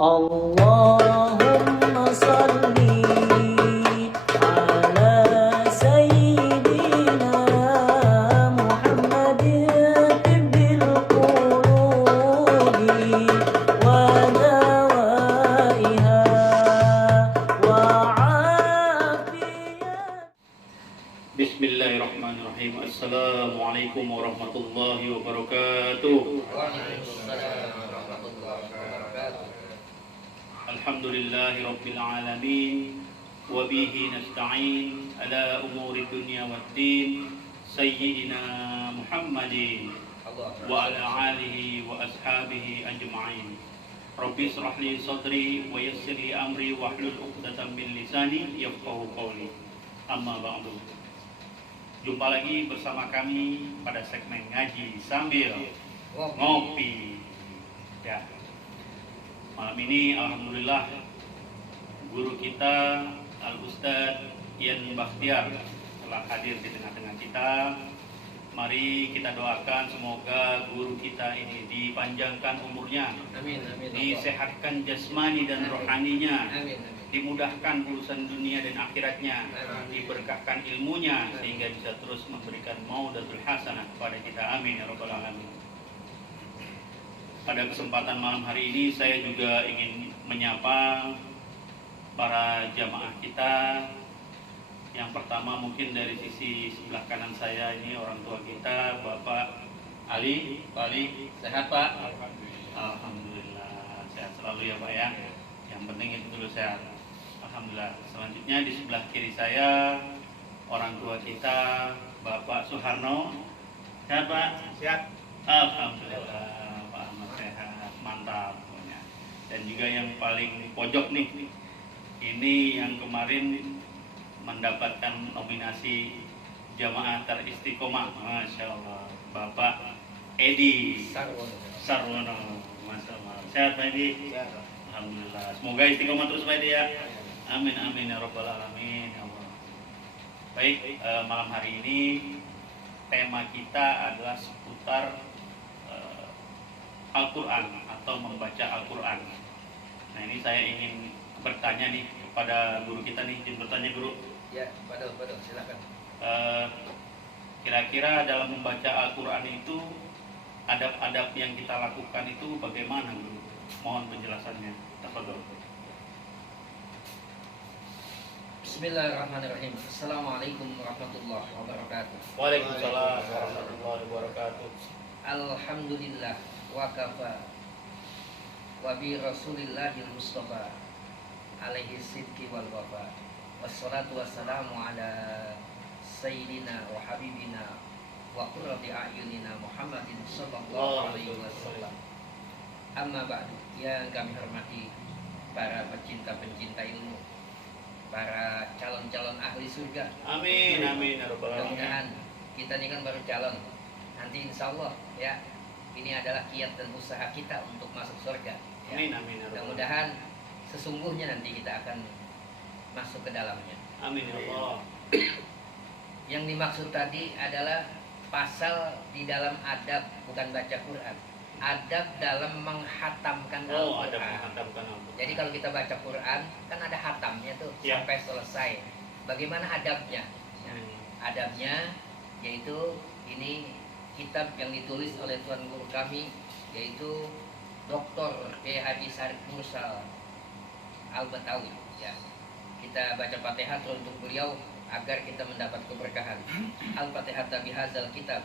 Allahumma salli ala sayyidina Muhammadin tibbil qulubi wa dawaiha wa afiyat. Bismillahirrahmanirrahim. Assalamualaikum warahmatullahi wabarakatuh. Alhamdulillahi rabbil alamin wa bihi nasta'in ala umuri dunya waddin sayyidina Muhammadin wa ala alihi wa ashabihi ajma'in. Rabbi israh li sadri wa yassir li amri wahlul 'uqdatam min lisani yafqahu qawli. Amma ba'du. Jumpa lagi bersama kami pada segmen ngaji sambil ngopi. Ya. Malam ini alhamdulillah guru kita Al-Ustadz Ian Bakhtiar telah hadir di tengah-tengah kita. Mari kita doakan semoga guru kita ini dipanjangkan umurnya, Amin, amin. disehatkan jasmani dan rohaninya, Amin, amin. dimudahkan urusan dunia dan akhiratnya, Amin. diberkahkan ilmunya sehingga bisa terus memberikan maudatul hasanah kepada kita. Amin ya rabbal alamin. Pada kesempatan malam hari ini saya juga ingin menyapa para jamaah kita. Yang pertama mungkin dari sisi sebelah kanan saya ini orang tua kita, Bapak Ali. Pak Ali, sehat Pak? Alhamdulillah, sehat selalu ya Pak ya. Yang penting itu dulu sehat. Alhamdulillah. Selanjutnya di sebelah kiri saya orang tua kita, Bapak Suharno. Sehat Pak? Sehat. Alhamdulillah. Mantap pokoknya. Dan juga yang paling pojok nih, ini yang kemarin mendapatkan nominasi Jamaah Teristiqomah, Masya Allah, Bapak Edi Sarwono. Masya Allah. Sehat Pak Edi? Alhamdulillah. Semoga istiqomah terus Pak Edi ya. Amin amin ya rabbal alamin ya Allah. Baik, malam hari ini tema kita adalah seputar Al-Quran atau membaca Al-Quran. Nah ini saya ingin bertanya nih kepada guru kita nih, izin bertanya guru. Ya, Badal, silakan. Kira-kira dalam membaca Al-Quran itu adab-adab yang kita lakukan itu bagaimana guru? Mohon penjelasannya. Tafadhol. Bismillahirrahmanirrahim. Assalamualaikum warahmatullahi wabarakatuh. Waalaikumsalam warahmatullahi wabarakatuh. Alhamdulillah wa kafa wa bi rasulillahil mustafa alaihi sidqi wal wafa wassalatu wassalamu ala sayyidina wa habibina wa qurrati a'yunina Muhammadin sallallahu alaihi wasallam. Amma ba'du, yang kami hormati para pecinta-pencinta ilmu, para calon-calon ahli surga. Amin amin ya rabbal alamin. Mudah-mudahan kita ini kan baru calon, nanti insya Allah ya ini adalah kiat dan usaha kita untuk masuk surga ya. Amin amin ya rabbal alamin. Mudah-mudahan sesungguhnya nanti kita akan masuk ke dalamnya. Amin ya Allah. Yang dimaksud tadi adalah pasal di dalam adab, bukan baca Quran. Adab dalam menghatamkan Oh, ada Al-Quran. menghatamkan Al-Quran. Jadi kalau kita baca Quran kan ada hatamnya tuh Ya. sampai selesai. Bagaimana adabnya? Ya, adabnya yaitu ini kitab yang ditulis oleh Tuan Guru kami, yaitu Dr. Kiai Haji Sarif Mursal Al-Batawi ya. Kita baca Fatihah untuk beliau agar kita mendapat keberkahan. Al-Fatihah bihadzal kitab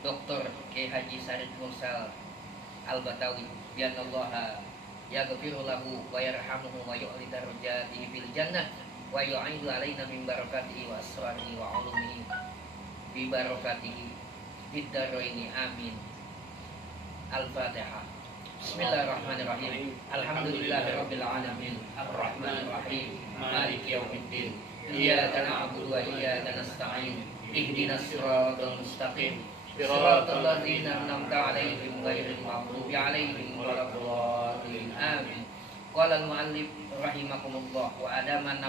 Dr. Kiai Haji Sarif Mursal Al-Batawi bi'anallaha yaghfiru lahu wa yarhamuhu wa yu'li darajatihi fil jannah wa yu'idu alaina min barakatihi wa asrarihi wa ulumihi bi barakatihi Biddaroini amin. Al-Fatihah. Bismillahirrahmanirrahim. Alhamdulillahirabbil alamin. Arrahmanir rahim. Maliki yaumiddin. Iyyaka na'budu wa iyyaka nasta'in. Ihdinas siratal mustaqim. Siratal ladzina an'amta 'alaihim ghairil maghdubi 'alaihim waladdallin. Amin. Qala al-mu'allif rahimakumullah wa adaman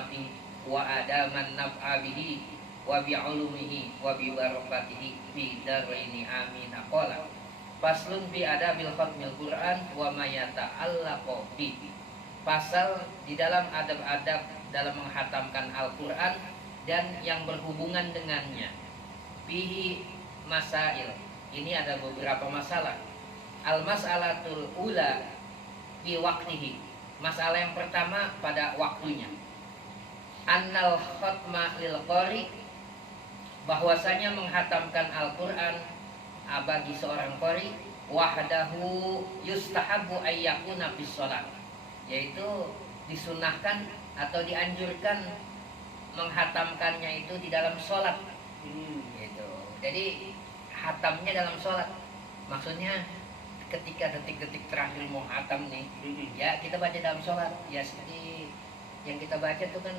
naf'a bihi wa bi'ulumihi wa bi barakatihi fi daraini amin. Aqala Faslun fi adabil khatmil Quran wa ma yata'allaqu bihi. Pasal di dalam adab-adab dalam menghatamkan Al-Quran dan yang berhubungan dengannya. Bihi masail. Ini ada beberapa masalah. Al-mas'alatul ula fi waqtihi. Masalah yang pertama pada waktunya. Annal khatma lil qari, bahwasanya menghatamkan Al-Quran bagi seorang qari wahdahu yustahabu ayyakuna bis shalat, yaitu disunahkan atau dianjurkan menghatamkannya itu di dalam sholat. Gitu. Jadi hatamnya dalam sholat, maksudnya ketika detik-detik terakhir mau hatam nih, ya kita baca dalam sholat. Ya seperti yang kita baca itu kan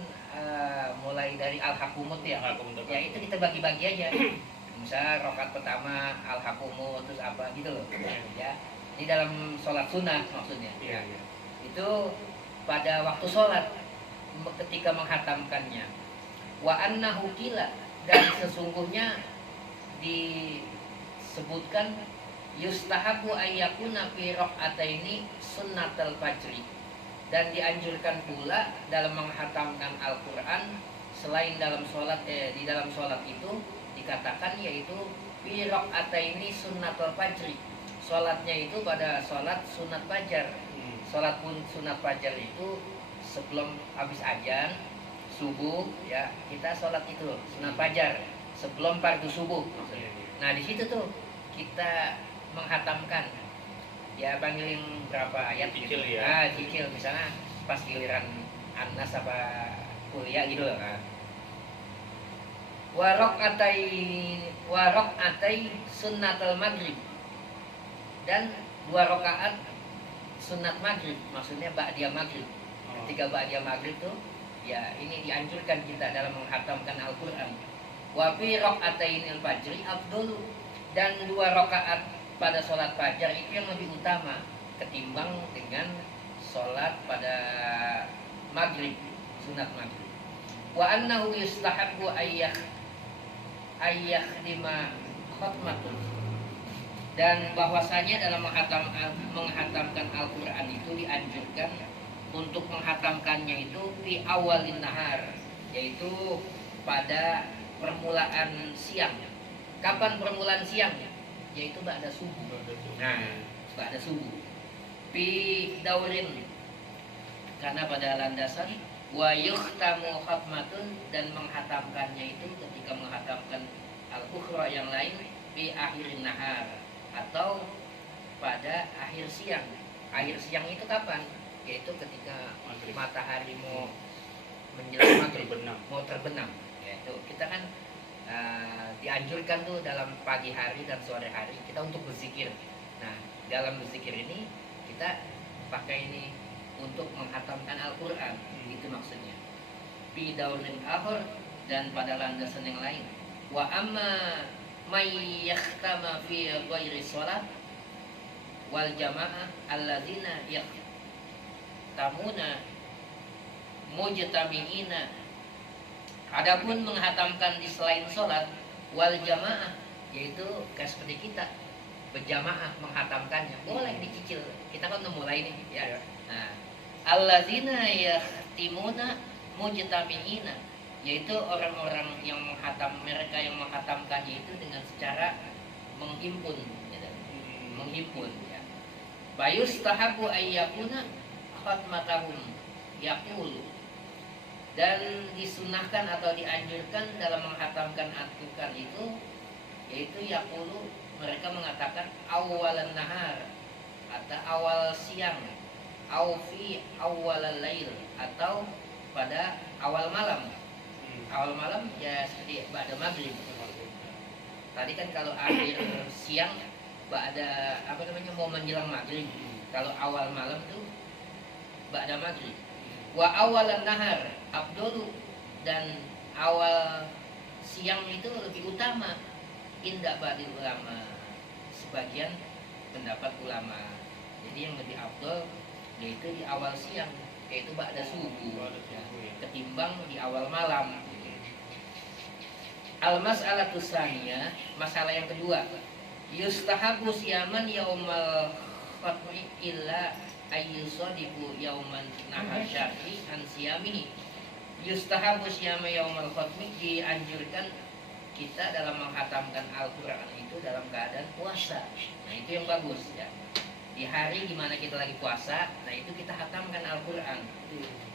mulai dari Al-Hakumut ya. Ya itu kita bagi-bagi aja. Misalnya rakaat pertama Al-Hakumut terus apa gitu loh. Ya. Di dalam sholat sunnah maksudnya. Ya. Itu pada waktu sholat ketika menghatamkannya. Wa annahu qila, dan sesungguhnya disebutkan yustahabu ayyakuna fi raq'ataini sunnatul fajri, dan dianjurkan pula dalam menghatamkan Al-Quran selain dalam sholat di dalam sholat itu dikatakan yaitu fi raq'ataini sunnatul fajri, sholatnya itu pada sholat sunat fajar. Sholat pun sunat fajar itu sebelum habis azan subuh ya, kita sholat itu sunat fajar sebelum fardu subuh. Nah di situ tuh kita menghatamkan ya, panggilin berapa ayat cicil gitu. Ya. Cicil misalnya pas giliran Anas apa kuliah gitu loh. Warok atai sunnatul maghrib, dan 2 rakaat sunat maghrib, maksudnya ba'diyah maghrib. Ketika ba'diyah maghrib tuh ya ini dianjurkan kita dalam menghatamkan Al-Quran. Wa fi raq'atainil fajri afdalu, dan 2 rakaat pada sholat fajar itu yang lebih utama ketimbang dengan sholat pada maghrib, sunat maghrib. Wa annahu yustahabbu ayyakhdima khatmatun, dan bahwasanya dalam menghatamkan Al-Quran itu dianjurkan untuk menghatamkannya itu di awalin nahar, yaitu pada permulaan siang. Kapan permulaan siang? Yaitu ba'da subuh. Nah, ba'da subuh. Fi daurin, karena pada landasan wa yukhtamu khatmatun, dan menghatamkannya itu ketika menghatamkan al-ukhra yang lain fi akhirin nahar, atau pada akhir siang. Akhir siang itu kapan? Yaitu ketika matahari mau menjelang maghrib, mau terbenam. Yaitu kita kan dianjurkan tuh dalam pagi hari dan sore hari kita untuk berzikir. Nah, dalam berzikir ini kita pakai ini untuk menghatamkan Al-Quran. Itu maksudnya. Fi daurin akhir, dan pada landasan yang lain. Wa amma may yakhtama fi ghairi shalat wal jamaah alladzina yaktamuna mujtami'ina. Adapun menghatamkan di selain sholat wal jamaah, yaitu kayak seperti kita berjamaah menghatamkannya, boleh dicicil. Kita kan udah mulai nih ya. Nah, alladzina yahtimuna mujtami'ina, yaitu orang-orang yang mereka yang menghatamkannya itu dengan secara menghimpun gitu. Menghimpun ya. Bayustahabu ayyakuna khatmatahum yaqulu, dan disunahkan atau dianjurkan dalam menghatamkan Al-Quran itu yaitu yaqulu, mereka mengatakan awalan nahar, atau awal siang, au fi awalal lail, atau pada awal malam. Awal malam ya seperti ba'da maghrib. Tadi kan kalau akhir siang ba'da apa namanya mau menjelang maghrib. Kalau awal malam tuh ba'da maghrib. Wa awalan nahar afdalu, dan awal siang itu lebih utama. Indah ba'dil ulama, sebagian pendapat ulama. Jadi yang lebih afdal yaitu di awal siang, yaitu ba'da subuh ya, ketimbang di awal malam. Al-mas'alatu tsaniyah, masalah yang kedua, Yustahabu siyaman yaumal khatmi illa ayyusadifu yauman nahar syar'i an siyamihi. Yustahabu siyama yaumal khatmi, dianjurkan kita dalam menghatamkan Al-Quran itu dalam keadaan puasa. Nah itu yang bagus ya. Di hari dimana kita lagi puasa, nah itu kita hatamkan Al-Quran.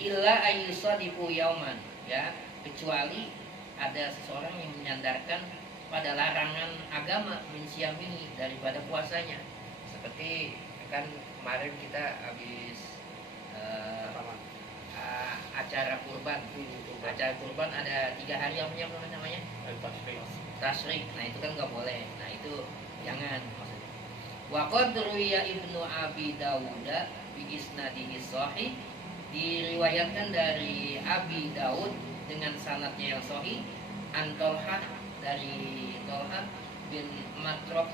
Illa ayyusadifu yauman, ya, kecuali ada seseorang yang menyandarkan pada larangan agama min siyamihi, daripada puasanya. Seperti kan kemarin kita habis acara kurban. Acara kurban ada 3 hari yang namanya tasrik. Nah itu kan nggak boleh. Nah itu jangan maksudnya. Wa qad ruwiya Ibnu Abi Dawud bi isnadihi sahih, diriwayatkan dari Abi Daud dengan sanadnya yang sahih, an Thalhah, dari Thalhah bin Matrok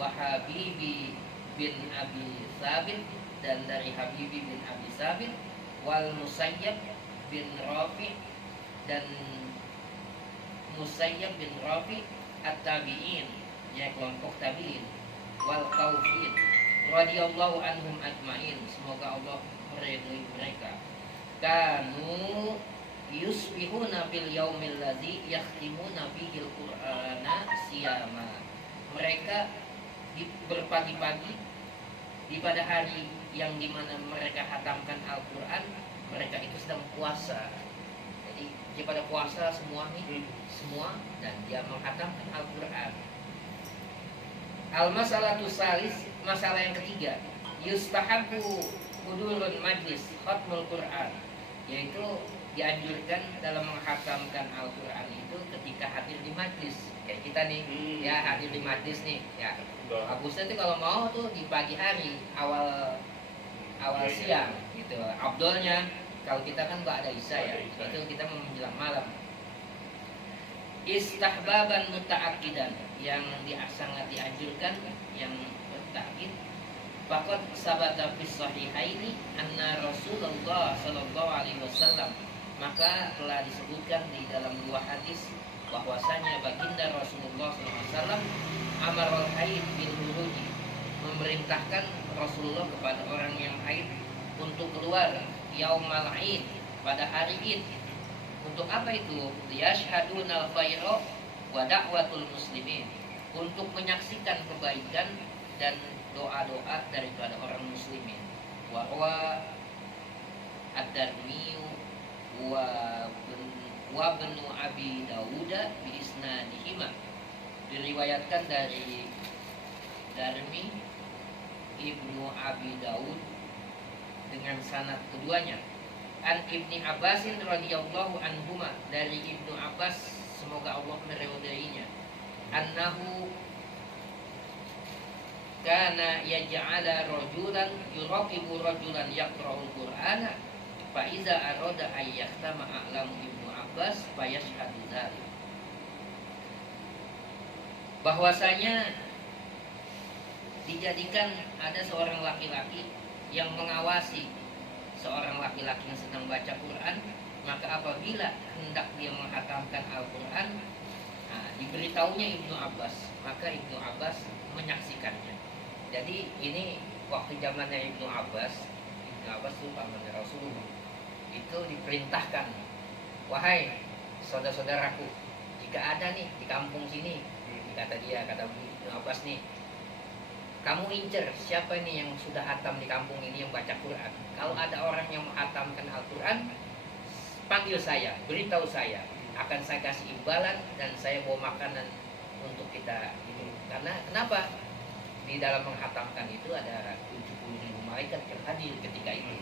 wa Habibi bin Abi Sabit, dan dari Habibi bin Abi Sabit, wal Musayyab bin Rafi, dan Musayyab bin Rafi at-tabi'in, ya kelompok tabi'in, wal Qaufin radhiyallahu anhum ajmain, semoga Allah meridhai mereka. Kanu yusbihuna fil yaumil ladzi yakhtimuna fihi al-Qur'ana siyama. Mereka berpagi-pagi di pada hari yang dimana mereka hatamkan Al-Quran, mereka itu sedang puasa. Jadi dia pada puasa semua nih, semua, dan dia menghatamkan Al-Quran. Al-masalatu salis, masalah yang ketiga, yustahabu hudurun majlis khatmul Quran, yaitu dianjurkan dalam menghatamkan Al-Quran itu ketika hadir di majlis. Kayak kita nih, ya hadir di majlis nih, ya. Bagusnya tuh kalau mau tuh di pagi hari, awal siang gitu. Abdolnya kalau kita kan nggak ada isya ya, itu kita menjelang malam. Istahbaban muta'akkidan, yang sangat dianjurkan, yang bertakkid. Faqad sabata fis sahihaini anna Rasulullah sallallahu alaihi wasallam, maka telah disebutkan di dalam 2 hadis bahwasanya baginda Rasulullah sallallahu alaihi wasallam amarul haid bil huruji, memerintahkan Rasulullah kepada orang yang haid untuk keluar yaumal id, pada hari id. Untuk apa itu? Yashhadunal khairu wa da'watul muslimin, untuk menyaksikan kebaikan dan doa-doa daripada orang muslimin. Wa huwa ad-Darmi wa Ibnu Abi Dawud bi isnadihima, diriwayatkan dari Darmi, Ibnu Abi Daud dengan sanad keduanya. An Ibni Abbasin radhiyallahu anhuma, dari Ibnu Abbas, semoga Allah meridainya, annahu kana yaj'ala rajulan yuraqibu rajulan yaqra'ul Qur'ana fa iza arada ay yahtama a'lamu Ibnu Abbas fa yashhadu dzalik. Bahwasanya dijadikan ada seorang laki-laki yang mengawasi seorang laki-laki yang sedang baca Quran, maka apabila hendak dia menghatamkan Al-Quran, nah, diberitahunya Ibnu Abbas, maka Ibnu Abbas menyaksikannya. Jadi ini waktu zamannya Ibnu Abbas itu pamannya Rasulullah, itu diperintahkan, wahai saudara-saudaraku, jika ada nih di kampung sini, kata Ibnu Abbas nih, kamu incer siapa nih yang sudah hatam di kampung ini yang baca Quran. Kalau ada orang yang menghatamkan Al-Quran, panggil saya, beritahu saya, akan saya kasih imbalan dan saya bawa makanan untuk kita ini. Karena kenapa? Di dalam menghatamkan itu ada 70.000 malaikat yang hadir ketika itu.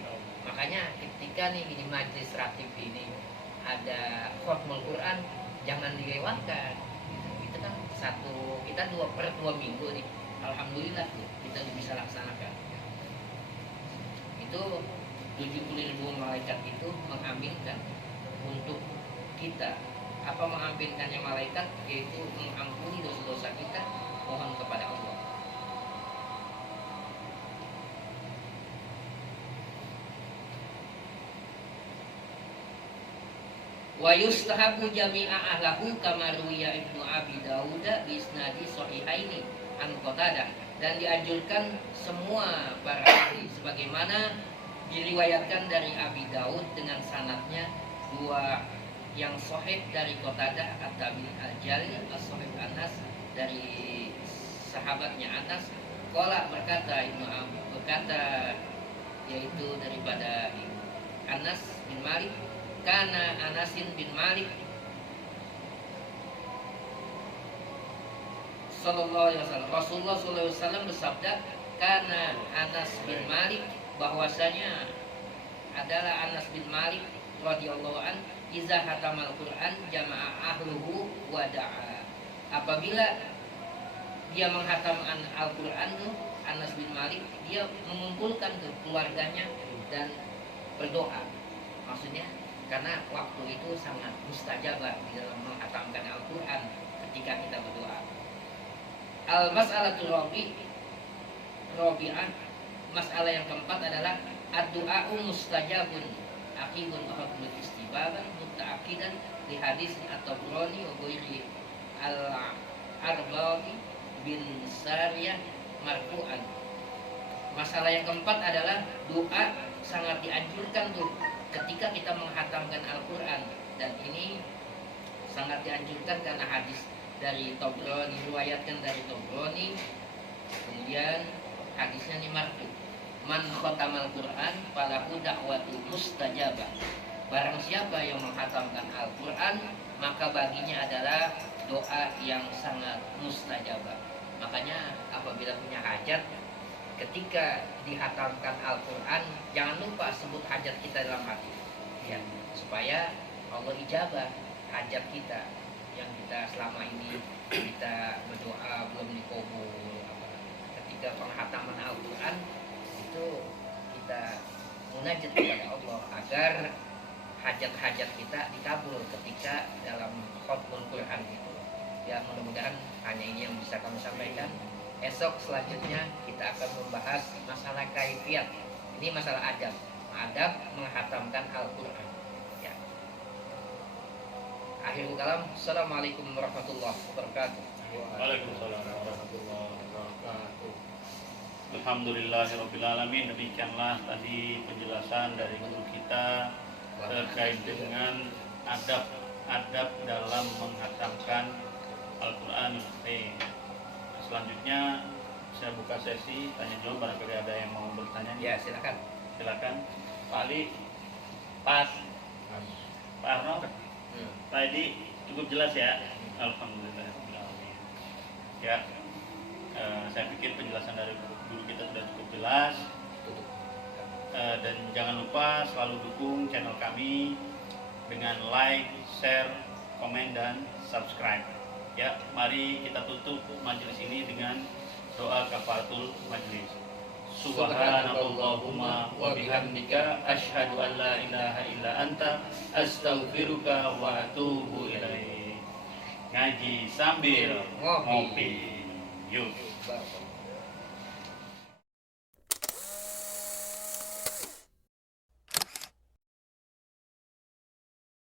Makanya ketika nih di majlis ratib ini ada khatmul Quran, jangan dilewatkan. Itu kan kita 2 minggu nih. Alhamdulillah kita bisa laksanakan. Itu 70.000 malaikat itu mengaminkan untuk kita. Apa mengaminkannya malaikat? Yaitu mengampuni dosa-dosa kita, mohon kepada Allah. Wa yustahabu jami'a ahlahu kama ruwiya Ibnu Abi Dawud bi isnadi sahihaini an Qatadah, dan dianjurkan semua para ahli sebagaimana diriwayatkan dari Abi Daud dengan sanadnya dua yang sahih dari Qatadah at-Tabi'i al-Jalil as-Sahib Anas dari sahabatnya Anas. Qala berkata Ibnu Abi berkata yaitu daripada Anas bin Malik, kana Anasin bin Malik sallallahu alaihi wasallam, Rasulullah sallallahu alaihi wasallam bersabda, kana Anas bin Malik, bahwasanya adalah Anas bin Malik radhiyallahu an, iza hatamal Quran jama'a ahluhu wa da'a, apabila dia menghatamkan Al-Quran tuh Anas bin Malik, dia mengumpulkan tuh keluarganya dan berdoa. Maksudnya karena waktu itu sangat mustajabah di dalam menghatamkan Al-Quran ketika kita berdoa. Al-mas'alatul rabi'ah, masalah yang keempat adalah ad-du'a'u mustajabun aqibun ahadul istibaban muta'akidan di hadis at-Tabrani wa ghairi al-Arba'i bin Sariyah marfu'an. Masalah yang keempat adalah doa sangat dianjurkan tuh ketika kita menghatamkan Al-Quran, dan ini sangat dianjurkan karena hadis dari Tabrani, diriwayatkan dari Tabrani, kemudian hadisnya ini marfu, man khatamal Quran falahu da'watu mustajabah, barang siapa yang menghatamkan Al-Quran maka baginya adalah doa yang sangat mustajabah. Makanya apabila punya hajat, ketika dihatamkan Al-Quran, jangan lupa sebut hajat kita dalam hati, ya, supaya Allah ijabah hajat kita yang kita selama ini kita berdoa belum dikabul. Ketika penghataman Al-Quran itu kita munajat kepada Allah agar hajat-hajat kita dikabul ketika dalam khutbah Quran itu. Ya, mudah-mudahan hanya ini yang bisa kami sampaikan. Esok selanjutnya kita akan membahas masalah kaifiyat. Ini masalah adab menghatamkan Al-Quran. Ya. Akhirul kalam. Assalamualaikum warahmatullahi wabarakatuh. Waalaikumsalam warahmatullahi wabarakatuh. Alhamdulillahirrabbilalamin. Demikianlah tadi penjelasan dari guru kita terkait dengan adab dalam menghatamkan Al-Quran. Selanjutnya saya buka sesi tanya jawab, barangkali ada yang mau bertanya. Ya, silakan. Silakan Pak Ali, Pak Arno. Tadi cukup jelas ya. Alhamdulillah. Ya, saya pikir penjelasan dari guru kita sudah cukup jelas. Dan jangan lupa selalu dukung channel kami dengan like, share, komen, dan subscribe. Ya, mari kita tutup majelis ini dengan doa kafaratul majelis. Subhanallahumma wa bihamdika asyhadu an la ilaha illa anta astaghfiruka wa atubu ilaik. Ngaji sambil ngopi. Yuk.